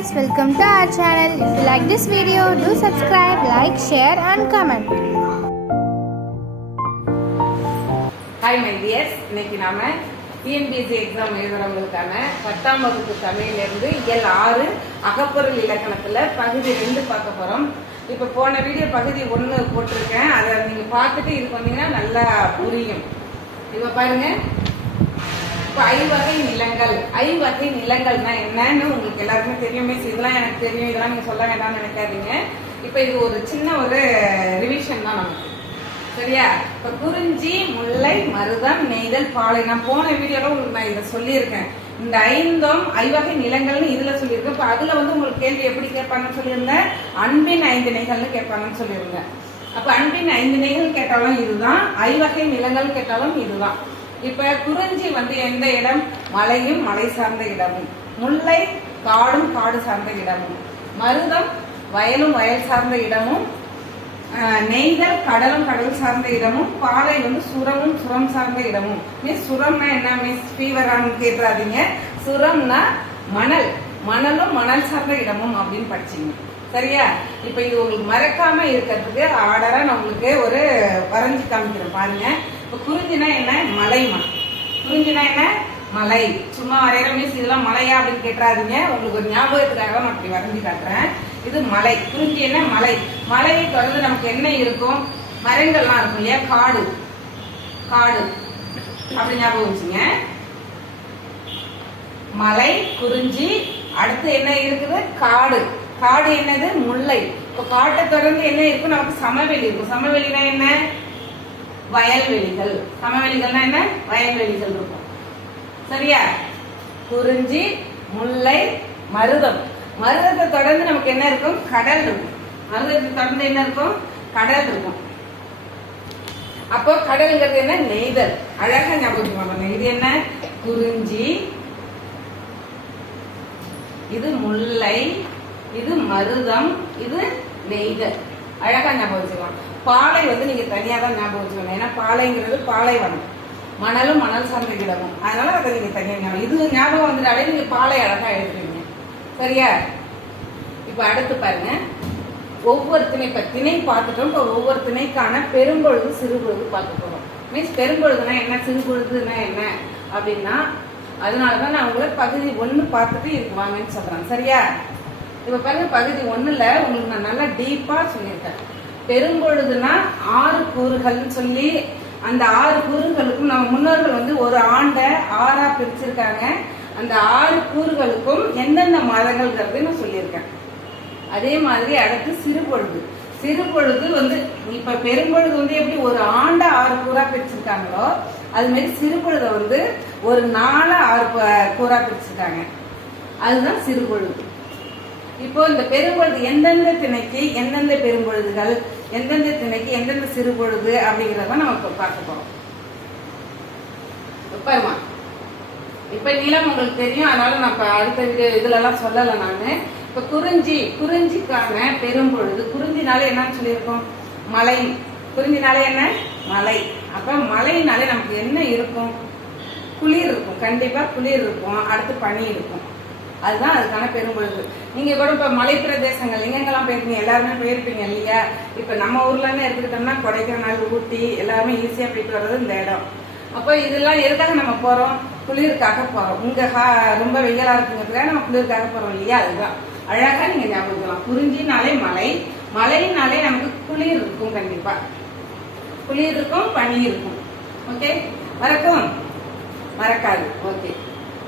guys, welcome to our channel. If you like this video, do subscribe, like, share and comment. Hi my dears இன்னைக்கு நாம TNPSC exam எழுதுறவங்களுக்கான பத்தாம் வகுப்பு தமிழிலிருந்து இயல் ஆறு அகப்பொருள் இலக்கணத்துல பகுதி ரெண்டு பார்க்க போறோம். இப்ப போன வீடியோ பகுதி ஒன்று போட்டிருக்கேன். அதை நீங்க பார்த்துட்டு இது பண்ணீங்கன்னா நல்லா புரியும். இப்ப பாருங்க. இப்போ ஐவகை நிலங்கள். ஐவகை நிலங்கள்னா என்னன்னு உங்களுக்கு எல்லாருக்குமே தெரியுமே. இதெல்லாம் எனக்கு தெரியும். இதெல்லாம் நீங்க சொல்ல வேண்டாம்னு நினைக்காதீங்க. இப்ப இது ஒரு சின்ன ஒரு ரிவிஷன் தான் நமக்கு. சரியா? இப்ப குறிஞ்சி முல்லை மருதம் நெய்தல் பாலை. நான் போன வீடியோல உங்களுக்கு நான் இதை சொல்லியிருக்கேன். இந்த ஐந்தும் ஐவகை நிலங்கள்னு இதுல சொல்லியிருக்கேன். இப்ப அதுல வந்து உங்களுக்கு கேள்வி எப்படி கேட்பாங்கன்னு சொல்லியிருந்தேன். அன்பின் ஐந்து நெய்கள்னு கேட்பாங்கன்னு சொல்லியிருந்தேன். அப்ப அன்பின் ஐந்து நெய்கள் கேட்டாலும் இதுதான். ஐவகை நிலங்கள் கேட்டாலும் இதுதான். இப்ப குறிஞ்சி வந்து எந்த இடம்? மலையும் மலை சார்ந்த இடமும். முல்லை காடும் காடு சார்ந்த இடமும். மருதம் வயலும் வயல் சார்ந்த இடமும். நெய்தல் கடலும் கடல் சார்ந்த இடமும். பாலை வந்து சுரமும் சுரம் சார்ந்த இடமும். மீன்ஸ் சுரம்னா என்ன மீன்ஸ் ஃபீவரான்னு கேட்டுறாதீங்க சுரம்னா மணல். மணலும் மணல் சார்ந்த இடமும் அப்படின்னு படிச்சீங்க. சரியா? இப்போ இது உங்களுக்கு மறக்காம இருக்கிறதுக்கு ஆர்டரா நான் உங்களுக்கு ஒரு வரைஞ்சு காமிக்கிறேன். பாருங்க. இப்ப குறிஞ்சினா என்ன? மலைமா குறிஞ்சினா என்ன? மலை. சும்மா வரைகிற மிஸ் இதெல்லாம் மலையா அப்படின்னு கேட்டுறாதீங்க உங்களுக்கு ஒரு ஞாபகத்துக்காக நான் அப்படி வரைஞ்சி காட்டுறேன். இது மலை. குறிஞ்சி என்ன? மலை. மலையை தொடர்ந்து நமக்கு என்ன இருக்கும்? மரங்கள்லாம் இருக்கும் இல்லையா? காடு. காடு. அப்படி ஞாபகம் வச்சுங்க. மலை குறிஞ்சி அடுத்து என்ன இருக்குது? காடு. காடு என்னது? முல்லை. இப்போ காட்டை தொடர்ந்து என்ன இருக்கும்? நமக்கு சமவெளி இருக்கும். சமவெளினா என்ன? வயல்வெளிகள். சமவெளிகள்னா என்ன? வயல்வெளிகள் இருக்கும். சரியா? குறிஞ்சி முல்லை மருதம். மருதத்தை தொடர்ந்து நமக்கு என்ன இருக்கும்? கடல் இருக்கும். மருதத்தை தொடர்ந்து என்ன இருக்கும்? கடல் இருக்கும். அப்போ கடல்ங்கிறது என்ன? நெய்தல். அழகா ஞாபகம் பண்ணுங்க இது என்ன? குறிஞ்சி இது முல்லை இது மருதம் இது நெய்தல். அழகா ஞாபகம் வச்சுக்கலாம் பாலை வந்து நீங்க தனியாக தான் ஞாபகம் வச்சுக்கணும். ஏன்னா பாலைங்கிறது பாலைவனம் மணலும் மணல் சார்ந்த இடமும் அதனால அதை நீங்க தனியாக ஞாபகம் இது ஞாபகம் வந்துட்டாலே நீங்க பாலை அழகா எழுதுறீங்க சரியா? இப்ப அடுத்து பாருங்க. ஒவ்வொரு திணை இப்ப திணை பார்த்துட்டோம். இப்ப ஒவ்வொரு திணைக்கான பெரும்பொழுது சிறுபொழுது பார்க்க போறோம். மீன்ஸ் பெரும்பொழுதுனா என்ன? சிறுபொழுதுனா என்ன? அப்படின்னா அதனாலதான் நான் உங்களை பகுதி ஒண்ணு பார்த்துட்டு இதுக்கு வாங்கன்னு சொல்றேன். சரியா? இப்ப பாருங்க பகுதி ஒண்ணுல உங்களுக்கு நான் நல்லா டீப்பா சொல்லியிருக்கேன். பெரும்பொழுதுனா ஆறு கூறுகள்னு சொல்லி அந்த ஆறு கூறுகளுக்கும் நம்ம முன்னோர்கள் வந்து ஒரு ஆண்டை ஆறா பிரிச்சிருக்காங்க. அந்த ஆறு கூறுகளுக்கும் எந்தெந்த மாதங்கள்ங்கிறது நான் சொல்லியிருக்கேன். அதே மாதிரி அடுத்து சிறுபொழுது சிறுபொழுது வந்து இப்ப பெரும்பொழுது வந்து எப்படி ஒரு ஆண்டை ஆறு கூறா பிரிச்சிருக்காங்களோ அது மாதிரி சிறுபொழுத வந்து ஒரு நாளை ஆறு ப- கூறா பிரிச்சிருக்காங்க. அதுதான் சிறுபொழுது இப்போ இந்த பெரும்பொழுது எந்தெந்த திணைக்கு எந்தெந்த பெரும்பொழுதுகள் எந்தெந்த திணைக்கு எந்தெந்த சிறுபொழுது அப்படிங்கிறத நம்ம பார்க்க போறோம். பாருமா இப்ப நிலம் உங்களுக்கு தெரியும் அதனால நான் அடுத்த வீடியோ இதுல எல்லாம் சொல்லல நானு. இப்ப குறிஞ்சி குறிஞ்சிக்கான பெரும்பொழுது குறிஞ்சினாலே என்னன்னு சொல்லியிருக்கோம்? மலை. குறிஞ்சினாலே என்ன? மலை. அப்ப மலைனாலே நமக்கு என்ன இருக்கும்? குளிர் இருக்கும். கண்டிப்பா குளிர் இருக்கும். அடுத்து பனி இருக்கும். அதுதான் அதுக்கான பெரும்பொழுது நீங்க கூட இப்ப மலை பிரதேசங்கள் எங்கெங்கெல்லாம் போயிருப்பீங்க எல்லாருமே போயிருப்பீங்க இல்லையா? இப்ப நம்ம ஊர்ல எடுத்துக்கிட்டோம்னா கொடைக்கானல் ஊட்டி எல்லாருமே ஈஸியா போயிட்டு வர்றது இந்த இடம். அப்போ இதெல்லாம் எதுக்காக நம்ம போறோம்? குளிருக்காக போறோம். இங்கே ஹா- ரொம்ப வெயிலா இருக்குங்கிறதுக்காக நம்ம குளிருக்காக போறோம் இல்லையா? அதுதான். அழகா நீங்க ஞாபகம் குறிஞ்சினாலே மலை மலைனாலே நமக்கு குளிர் இருக்கும் கண்டிப்பா. குளிர் இருக்கும் பனி இருக்கும். ஓகே? மறக்கும் மறக்காது. ஓகே.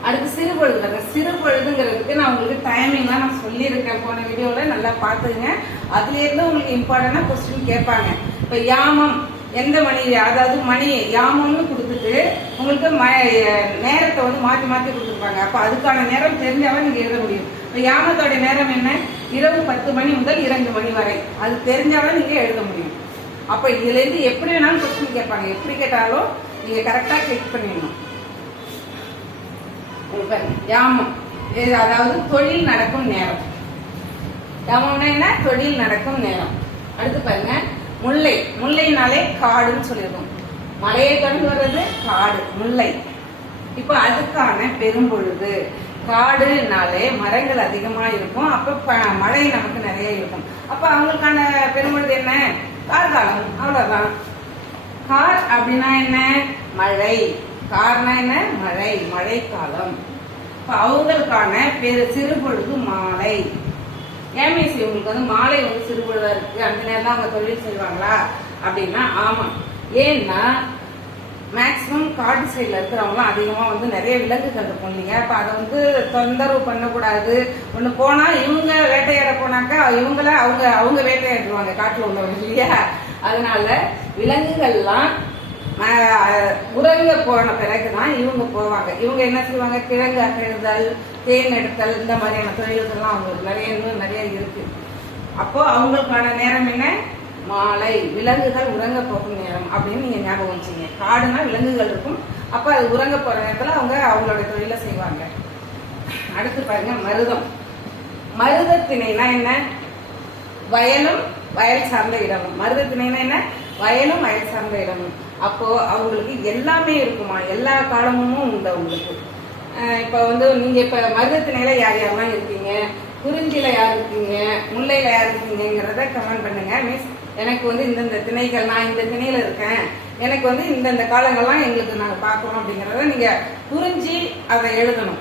அடுத்து சிறுபொழுது சிறு பொழுதுங்கிறதுக்கு நான் உங்களுக்கு டைமிங்லாம் நான் சொல்லியிருக்கேன். போன வீடியோவில் நல்லா பார்த்துங்க. அதுலேருந்து உங்களுக்கு இம்பார்ட்டண்டாக கொஸ்டின் கேட்பாங்க. இப்போ யாமம் எந்த மணி அதாவது மணி யாமம்னு கொடுத்துட்டு உங்களுக்கு ம- நேரத்தை வந்து மாற்றி மாற்றி கொடுத்துருப்பாங்க. அப்போ அதுக்கான நேரம் தெரிஞ்சாலும் நீங்கள் எழுத முடியும். இப்போ யாமத்தோட நேரம் என்ன? இரவு பத்து மணி முதல் இரண்டு மணி வரை. அது தெரிஞ்சாலும் நீங்கள் எழுத முடியும். அப்போ இதுலேருந்து எப்படி வேணாலும் கொஸ்டின் கேட்பாங்க. எப்படி கேட்டாலும் நீங்கள் கரெக்டாக கிளிக் பண்ணிடணும். யாமம் இது அதாவது தொழில் நடக்கும் நேரம். யாமம்னா என்ன? தொழில் நடக்கும் நேரம். அடுத்து பாருங்க. முல்லை. முல்லைனாலே காடுன்னு சொல்லியிருக்கோம். மலையை கண்டு வர்றது காடு முல்லை. இப்போ அதுக்கான பெரும்பொழுது. காடுனாலே மரங்கள் அதிகமா இருக்கும். அப்ப ப- மழை நமக்கு நிறைய இருக்கும். அப்ப அவங்களுக்கான பெரும்பொழுது என்ன? கார்காலம். அவ்வளவுதான். கார் அப்படின்னா என்ன? மழை. காரணம் என்ன? மழை மழைக்காலம். இப்போ அவங்களுக்கான பெரு சிறுபொழுது மாலை. ஏமேசி உங்களுக்கு வந்து மாலை வந்து சிறுபொழுதாக இருக்கு? அந்த நேரம் தான் அவங்க தொழில் செய்வாங்களா? அப்படின்னா ஆமாம் ஏன்னா மேக்சிமம் காட்டு சைடில் இருக்கிறவங்களாம் அதிகமாக வந்து நிறைய விலங்குகள் இருக்கும் இல்லைங்க அப்போ அதை வந்து தொந்தரவு பண்ணக்கூடாது. ஒன்று போனால் இவங்க வேட்டையாட போனாக்கா இவங்கள அவங்க அவங்க வேட்டையாடுவாங்க காட்டில் உள்ளவங்க இல்லையா? அதனால விலங்குகள்லாம் ஆஹ், போன பிறகுதான் இவங்க போவாங்க. இவங்க என்ன செய்வாங்க? கிழங்கு அகழ்தல் தேன் எடுத்தல் இந்த மாதிரியான தொழில்கள்லாம் அவங்களுக்கு நிறைய இன்னும் நிறைய இருக்கு. அப்போ அவங்களுக்கான நேரம் என்ன? மாலை. விலங்குகள் உறங்க போகும் நேரம் அப்படின்னு நீங்க ஞாபகம் வச்சுங்க. காடுனா விலங்குகள் இருக்கும். அப்ப அது உறங்க போற நேரத்துல அவங்க அவங்களோட தொழிலை செய்வாங்க. அடுத்து பாருங்க மருதம். மருதத்திணைனா என்ன? வயலும் வயல் சார்ந்த இடமும் மருதத்திணைனா என்ன? வயலும் வயல் சார்ந்த இடமும். அப்போ அவங்களுக்கு எல்லாமே இருக்குமா? எல்லா காலமும் உண்டு அவங்களுக்கு. இப்போ இப்ப வந்து நீங்க இப்ப மருதத்திணையில யார் யாரெல்லாம் இருக்கீங்க? குறிஞ்சில யார் இருக்கீங்க? முல்லையில யார் இருக்கீங்கிறத கமெண்ட் பண்ணுங்க. மீன்ஸ் எனக்கு வந்து இந்தந்த திணைகள் நான் இந்த திணையில இருக்கேன். எனக்கு வந்து இந்தந்த காலங்கள்லாம் எங்களுக்கு நாங்க பார்க்குறோம் அப்படிங்கறத நீங்க புரிஞ்சு அதை எழுதணும்.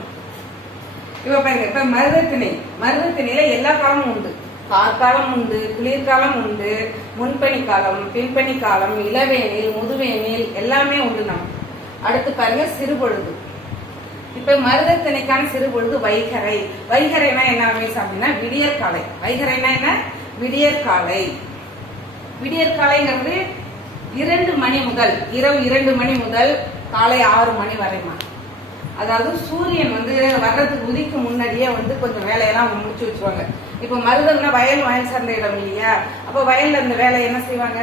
இப்ப பாருங்க இப்ப மருதத்திணை. மருதத்திணையில எல்லா காலமும் உண்டு. கார்காலம் உண்டு குளிர்காலம் உண்டு முன்பனி காலம் பின்பனி காலம் இளவேனில் முதுவேனில் எல்லாமே உண்டு நமக்கு அடுத்து பாருங்க சிறுபொழுது. இப்ப மருதத்தினைக்கான சிறுபொழுது வைகரை. வைகரைனா என்ன அமைச்சு அப்படின்னா விடியற் காலை வைகரைனா என்ன? விடியற் காலை விடியற் காலைங்கிறது இரண்டு மணி முதல் இரவு இரண்டு மணி முதல் காலை ஆறு மணி வரைமா அதாவது சூரியன் வந்து வர்றதுக்கு உதிக்கு முன்னாடியே வந்து கொஞ்சம் வேலையெல்லாம் முடிச்சு வச்சுருவாங்க. இப்போ மருதம்னா வயல் வயல் சார்ந்த இடம் இல்லையா? அப்போ வயல்ல இந்த வேலையை என்ன செய்வாங்க?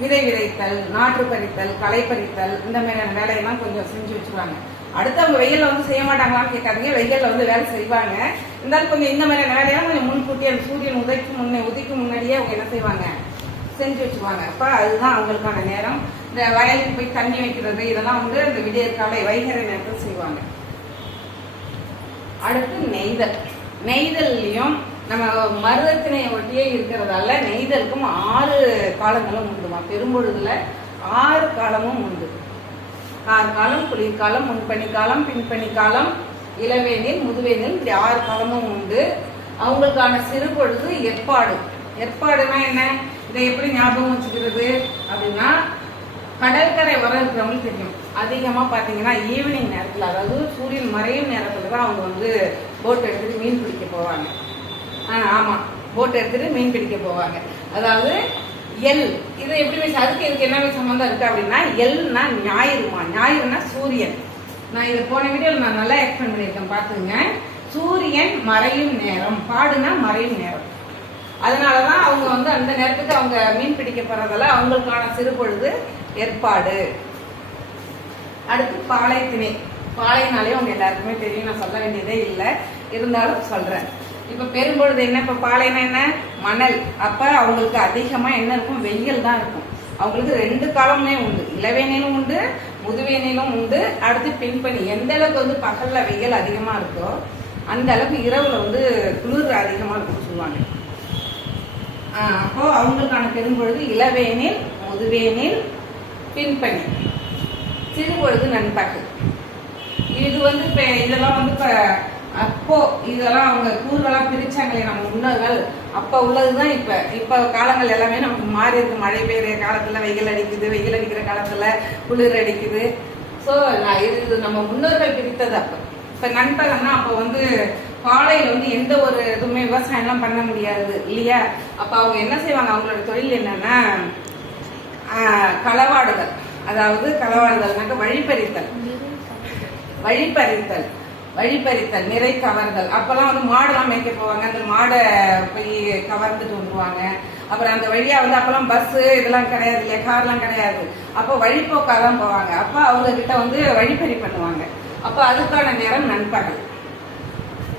விதை விதைத்தல் நாற்று பறித்தல் களை பறித்தல் இந்த மாதிரியான வேலையெல்லாம் கொஞ்சம் செஞ்சு வச்சுருவாங்க அடுத்து அவங்க வெயில்ல வந்து செய்ய மாட்டாங்களான்னு கேட்காதீங்க. வெயில்ல வந்து வேலை செய்வாங்க. இருந்தாலும் கொஞ்சம் இந்த மாதிரியான வேலையெல்லாம் கொஞ்சம் முன்கூட்டி அந்த சூரியன் உதைக்கு முன்னே உதிக்கு முன்னாடியே அவங்க என்ன செய்வாங்க? செஞ்சு வச்சுருவாங்க அப்ப அதுதான் அவங்களுக்கான நேரம். இந்த வயலுக்கு போய் தண்ணி வைக்கிறது இதெல்லாம் வந்து இந்த விடியற்காலை வைகரை நேரத்தில் செய்வாங்க. அடுத்து நெய்தல். நெய்தல்லையும் நம்ம மருதத்தினையை ஒட்டியே இருக்கிறதால நெய்தலுக்கும் ஆறு காலங்களும் உண்டுமா பெரும்பொழுதுல ஆறு காலமும் உண்டு. ஆறு காலம் குளிர்காலம் முன்பணி காலம் பின்பணி காலம் இளவேனில் முதுவேனில் இப்படி ஆறு காலமும் உண்டு. அவங்களுக்கான சிறு பொழுது ஏற்பாடு ஏற்பாடுனா என்ன? இதை எப்படி ஞாபகம் வச்சுக்கிறது? அப்படின்னா கடற்கரை வர இருக்கிறவங்களுக்கு தெரியும். அதிகமாக பார்த்தீங்கன்னா ஈவினிங் நேரத்தில் அதாவது சூரியன் மறையும் நேரத்தில் தான் அவங்க வந்து போட் எடுத்துட்டு மீன் பிடிக்க போவாங்க. ஆ, ஆமா. போட் எடுத்துட்டு மீன் பிடிக்க போவாங்க. அதாவது எல் இது எப்படி மிஸ் அதுக்கு இதுக்கு என்ன சம்மந்தம் இருக்கு அப்படின்னா எல்னா ஞாயிறுமா? ஞாயிறுனா சூரியன். நான் இதை போன வீடியோவில் நான் நல்லா எக்ஸ்பிளைன் பண்ணியிருக்கேன் பார்த்துங்க. சூரியன் மறையும் நேரம். பாடுனா மறையும் நேரம். அதனால தான் அவங்க வந்து அந்த நேரத்துக்கு அவங்க மீன் பிடிக்க போறதால அவங்களுக்கான சிறு பொழுது ஏற்பாடு. அடுத்து பாளையத்தினை திணை பாலைனாலே எல்லாருக்குமே தெரியும். நான் சொல்ல வேண்டியதே இல்லை. இருந்தாலும் சொல்கிறேன் இப்ப பெரும்பொழுது என்ன? இப்ப பாலைனா என்ன? மணல். அப்ப அவங்களுக்கு அதிகமா என்ன இருக்கும்? வெயில் தான் இருக்கும். அவங்களுக்கு ரெண்டு காலமுமே உண்டு. இளவேனிலும் உண்டு முதுவேனிலும் உண்டு. அடுத்து பின்பனி. எந்த அளவுக்கு வந்து பகல்ல வெயில் அதிகமா இருக்கோ அந்த அளவுக்கு இரவுல வந்து குளிர் அதிகமா இருக்கும்னு சொல்லுவாங்க. அப்போது அப்போ அவங்களுக்கான பெரும்பொழுது இளவேனில் முதுவேனில் பின்பனி. சிறுபொழுது நண்பகல். இது வந்து இப்ப இதெல்லாம் வந்து இப்ப அப்போ இதெல்லாம் அவங்க கூறுகளா பிரிச்சாங்களே நம்ம முன்னோர்கள் அப்போ உள்ளதுதான் இப்ப. இப்ப காலங்கள் எல்லாமே நமக்கு மாறி இருக்கு. மழை பெய்யுற காலத்துல வெயில் அடிக்குது வெயில் அடிக்கிற காலத்துல குளிர் அடிக்குது. ஸோ இது நம்ம முன்னோர்கள் பிரித்தது அப்ப. இப்ப நண்பகம்னா அப்ப வந்து காலையில வந்து எந்த ஒரு இதுவுமே விவசாயம் எல்லாம் பண்ண முடியாது இல்லையா? அப்ப அவங்க என்ன செய்வாங்க? அவங்களோட தொழில் என்னன்னா களவாடுதல். அதாவது களவாடுதல்னாக்க வழிப்பறித்தல். வழிப்பறித்தல். வழிபறித்தல் நிறை கவர்தல் அப்பெல்லாம் வந்து மாடெல்லாம் மேய்க்க போவாங்க. அந்த மாடை போய் கவர்ந்துட்டு வந்துருவாங்க. அப்புறம் அந்த வழியா வந்து அப்பெல்லாம் பஸ் இதெல்லாம் கிடையாது இல்லையா? கார்லாம் கிடையாது. அப்போ வழிபோக்காக தான் போவாங்க. அப்போ அவங்க கிட்ட வந்து வழிப்பறி பண்ணுவாங்க. அப்போ அதுக்கான நேரம் நண்பகல்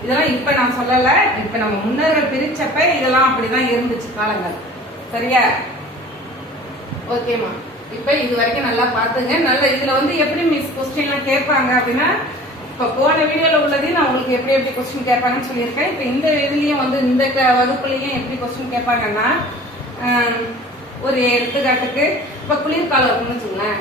இதெல்லாம் இப்ப நான் சொல்லல. இப்ப நம்ம முன்னோர்கள் பிரிச்சப்ப இதெல்லாம் அப்படிதான் இருந்துச்சு காலங்கள். சரியா? ஓகேம்மா இப்ப இது வரைக்கும் நல்லா பாத்துங்க நல்ல இதுல வந்து எப்படி மிஸ் கொஸ்டின்லாம் கேட்பாங்க அப்படின்னா இப்போ போன வீடியோவில் உள்ளதையும் நான் உங்களுக்கு எப்படி எப்படி கொஸ்டின் கேட்பாங்கன்னு சொல்லியிருக்கேன். இப்போ இந்த இதுலேயும் வந்து இந்த க- எப்படி கொஸ்டின் கேட்பாங்கன்னா ஒரு எடுத்துக்காட்டுக்கு இப்போ குளிர்காலம் இருக்குன்னு வச்சுங்களேன்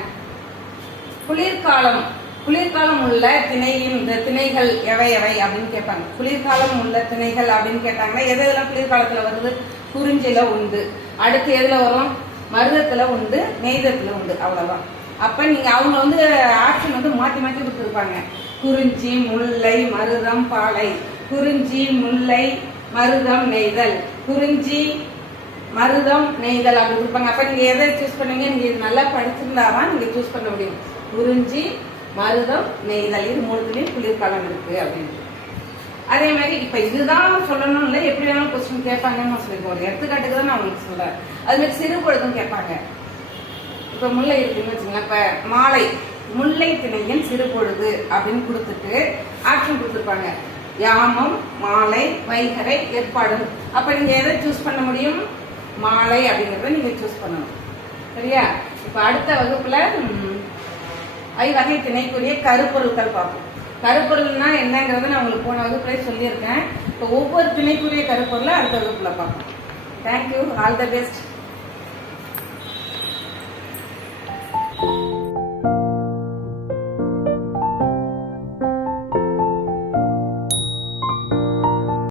குளிர்காலம் குளிர்காலம் உள்ள திணையின் இந்த திணைகள் எவை எவை அப்படின்னு கேட்பாங்க. குளிர்காலம் உள்ள திணைகள் அப்படின்னு கேட்டாங்கன்னா எது எதெல்லாம் குளிர்காலத்தில் வருது? குறிஞ்சில உண்டு. அடுத்து எதில் வரும்? மருதத்தில் உண்டு நெய்தத்தில் உண்டு. அவ்வளோதான் அப்போ நீங்கள் அவங்க வந்து ஆப்ஷன் வந்து மாற்றி மாற்றி கொடுத்துருப்பாங்க. குறிஞ்சி முல்லை மருதம் பாலை. குறிஞ்சி முல்லை மருதம் நெய்தல். குறிஞ்சி மருதம் நெய்தல் அப்படி கொடுப்பாங்க. அப்போ நீங்கள் எதை சூஸ் பண்ணுவீங்க நீங்கள் இது நல்லா படிச்சிருந்தாதான் நீங்கள் சூஸ் பண்ண முடியும். குறிஞ்சி மருதம் நெய்தல் இது மூணுத்துலேயும் குளிர்காலம் இருக்கு அப்படின்னு. அதே மாதிரி இப்போ இதுதான் சொல்லணும் இல்லை எப்படி வேணாலும் கொஸ்டின் கேட்பாங்கன்னு நான் சொல்லிருக்கேன். ஒரு எடுத்துக்காட்டுக்கு தான் நான் உங்களுக்கு சொல்றேன். அது மாதிரி சிறு பொழுதும் கேட்பாங்க. இப்ப முல்லை இருக்குன்னு வச்சுங்களேன் இப்ப மாலை முல்லை திணையின் சிறு பொழுது அப்படின்னு கொடுத்துட்டு ஆப்ஷன் கொடுத்துருப்பாங்க. யாமம் மாலை வைகரை ஏற்பாடு. அப்ப நீங்க எதை சூஸ் பண்ண முடியும்? மாலை அப்படிங்கறத நீங்க சூஸ் பண்ணணும். சரியா? இப்ப அடுத்த வகுப்புல ஐ ஐவகை திணைக்குரிய கருப்பொருட்கள் பார்ப்போம். கருப்பொருள்னா என்னங்கிறத நான் உங்களுக்கு போன வகுப்புலேயே சொல்லியிருக்கேன். இப்போ ஒவ்வொரு திணைக்குரிய கருப்பொருளை அடுத்த வகுப்புல பார்ப்போம். Thank you all the best